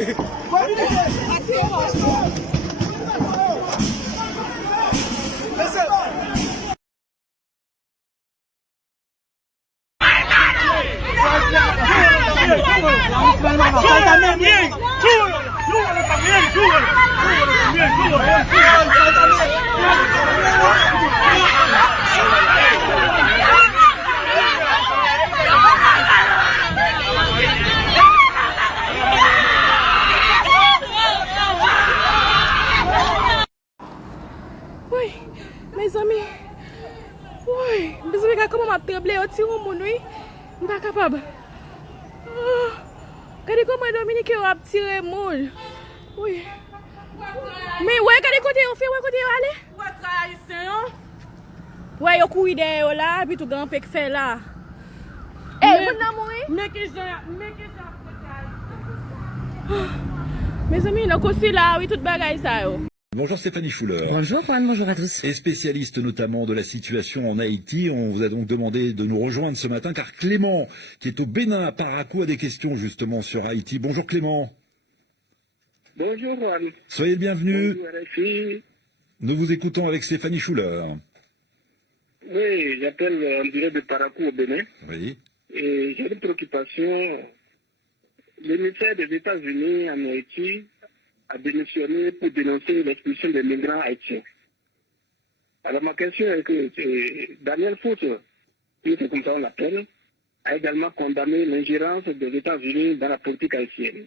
Oui, mes amis. Oui, mes amis, comment m'a tremblé au tir au monde, oui. Je suis pas capable. Regardez comment Dominique a tiré monde. Oui. Mais ouais, regardez côté on fait, ouais côté aller. Ouais, yo courir derrière là, puis tout grand pek fait là. Eh, vous n'avez mourir? Mes amis, on a aussi là, oui, toute bagaille ça yo. Bonjour Stéphanie Schuller. Bonjour Juan, bonjour à tous. Et spécialiste notamment de la situation en Haïti, on vous a donc demandé de nous rejoindre ce matin car Clément, qui est au Bénin à Parakou, a des questions justement sur Haïti. Bonjour Clément. Bonjour Juan. Soyez le bienvenu. Bonjour RFI. Nous vous écoutons avec Stéphanie Schuller. Oui, j'appelle en direct de Parakou au Bénin. Oui. Et j'ai une préoccupation. Le ministère des États-Unis en Haïti a démissionné pour dénoncer l'expulsion des migrants haïtiens. Alors ma question est que Daniel Fousse, qui c'est comme ça on l'appelle, a également condamné l'ingérence des États-Unis dans la politique haïtienne.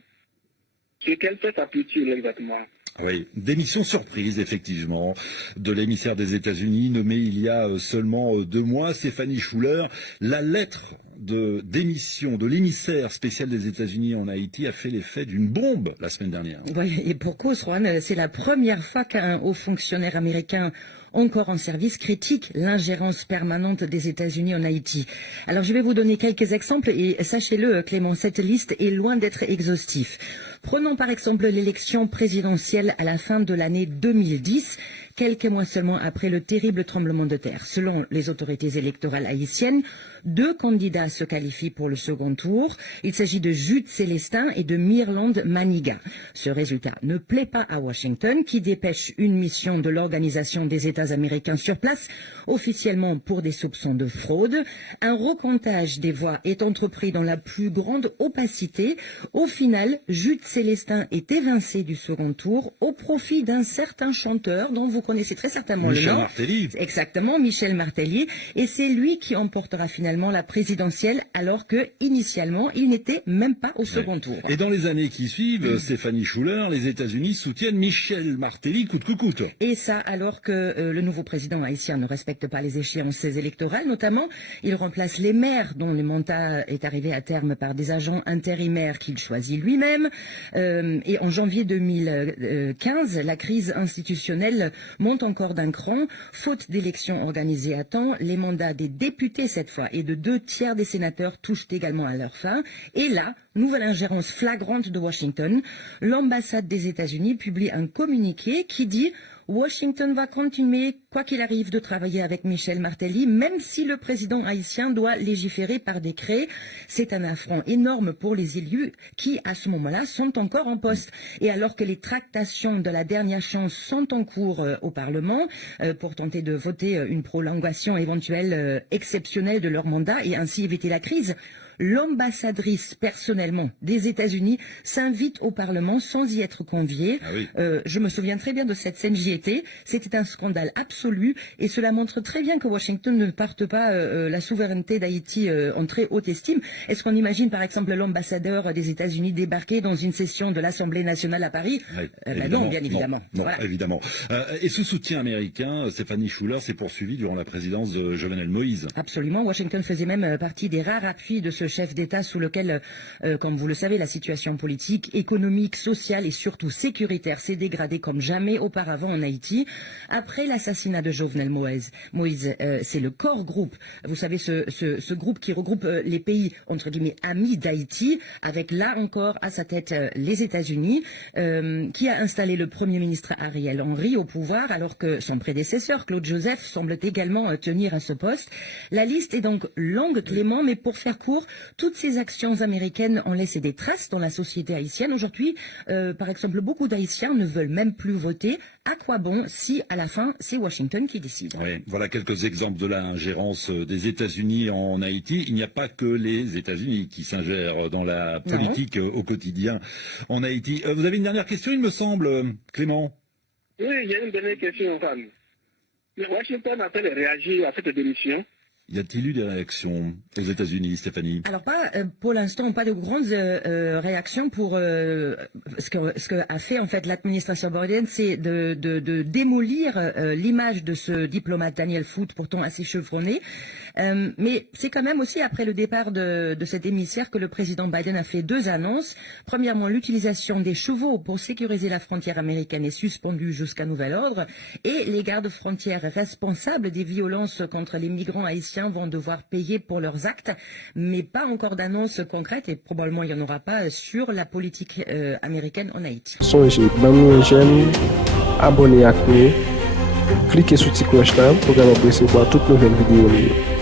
Sur quel fait s'appuie-t-il exactement? Oui, démission surprise, effectivement, de l'émissaire des États-Unis, nommé il y a seulement 2 mois, Stéphanie Schuller. La lettre de démission de l'émissaire spécial des États-Unis en Haïti a fait l'effet d'une bombe la semaine dernière. Oui, et pour cause, Juan, c'est la première fois qu'un haut fonctionnaire américain encore en service critique l'ingérence permanente des États-Unis en Haïti. Alors je vais vous donner quelques exemples et sachez-le Clément, cette liste est loin d'être exhaustive. Prenons par exemple l'élection présidentielle à la fin de l'année 2010, quelques mois seulement après le terrible tremblement de terre. Selon les autorités électorales haïtiennes, 2 candidats se qualifient pour le second tour. Il s'agit de Jude Célestin et de Mirland Maniga. Ce résultat ne plaît pas à Washington, qui dépêche une mission de l'Organisation des États américains sur place, officiellement pour des soupçons de fraude. Un recomptage des voix est entrepris dans la plus grande opacité. Au final, Jude Célestin est évincé du second tour au profit d'un certain chanteur dont vous connaissez très certainement le nom. Michel Martelly. Exactement, Michel Martelly. Et c'est lui qui emportera finalement la présidentielle, alors que initialement il n'était même pas au second tour. Et dans les années qui suivent, Stéphanie Schuller, les États-Unis soutiennent Michel Martelly coûte que coûte. Et ça alors que le nouveau président haïtien ne respecte pas les échéances électorales, notamment il remplace les maires dont le mandat est arrivé à terme par des agents intérimaires qu'il choisit lui-même. Et en janvier 2015, la crise institutionnelle monte encore d'un cran. Faute d'élections organisées à temps, les mandats des députés cette fois et de 2 tiers des sénateurs touchent également à leur fin. Et là, nouvelle ingérence flagrante de Washington. L'ambassade des États-Unis publie un communiqué qui dit Washington va continuer, quoi qu'il arrive, de travailler avec Michel Martelly, même si le président haïtien doit légiférer par décret. C'est un affront énorme pour les élus qui, à ce moment-là, sont encore en poste. Et alors que les tractations de la dernière chance sont en cours au Parlement pour tenter de voter une prolongation éventuelle exceptionnelle de leur mandat et ainsi éviter la crise, l'ambassadrice personnellement des États-Unis s'invite au Parlement sans y être conviée. Ah oui. Je me souviens très bien de cette scène, j'y étais. C'était un scandale absolu et cela montre très bien que Washington ne porte pas la souveraineté d'Haïti en très haute estime. Est-ce qu'on imagine par exemple l'ambassadeur des États-Unis débarquer dans une session de l'Assemblée nationale à Paris? Non, bien évidemment. Non, voilà. évidemment. Et ce soutien américain, Stéphanie Schuller, s'est poursuivi durant la présidence de Jovenel Moïse. Absolument. Washington faisait même partie des rares appuis de ce chef d'État sous lequel, comme vous le savez, la situation politique, économique, sociale et surtout sécuritaire s'est dégradée comme jamais auparavant en Haïti. Après l'assassinat de Jovenel Moïse, c'est le Core Group, vous savez, ce groupe qui regroupe les pays, entre guillemets, amis d'Haïti, avec là encore à sa tête les États-Unis, qui a installé le Premier ministre Ariel Henry au pouvoir, alors que son prédécesseur, Claude Joseph, semble également tenir à ce poste. La liste est donc longue, Clément, mais pour faire court, Toutes ces actions américaines ont laissé des traces dans la société haïtienne. Aujourd'hui, par exemple, beaucoup d'Haïtiens ne veulent même plus voter. À quoi bon si, à la fin, c'est Washington qui décide? Oui, voilà quelques exemples de l'ingérence des États-Unis en Haïti. Il n'y a pas que les États-Unis qui s'ingèrent dans la politique au quotidien en Haïti. Vous avez une dernière question, il me semble, Clément? Oui, il y a une dernière question, Antoine. Mais Washington a-t-elle réagi à cette démission? Y a-t-il eu des réactions aux États-Unis, Stéphanie? Alors pas pour l'instant, pas de grandes réactions pour ce que a fait en fait l'administration Biden, c'est de démolir l'image de ce diplomate Daniel Foote, pourtant assez chevronné. Mais c'est quand même aussi après le départ de cet émissaire que le président Biden a fait deux annonces. Premièrement, l'utilisation des chevaux pour sécuriser la frontière américaine est suspendue jusqu'à nouvel ordre, et les gardes frontières responsables des violences contre les migrants haïtiens vont devoir payer pour leurs actes, mais pas encore d'annonce concrète, et probablement il n'y en aura pas sur la politique américaine en Haïti. Songez, j'aime abonner à nous, cliquez sur le petit cloche là pour recevoir toutes nouvelles vidéos.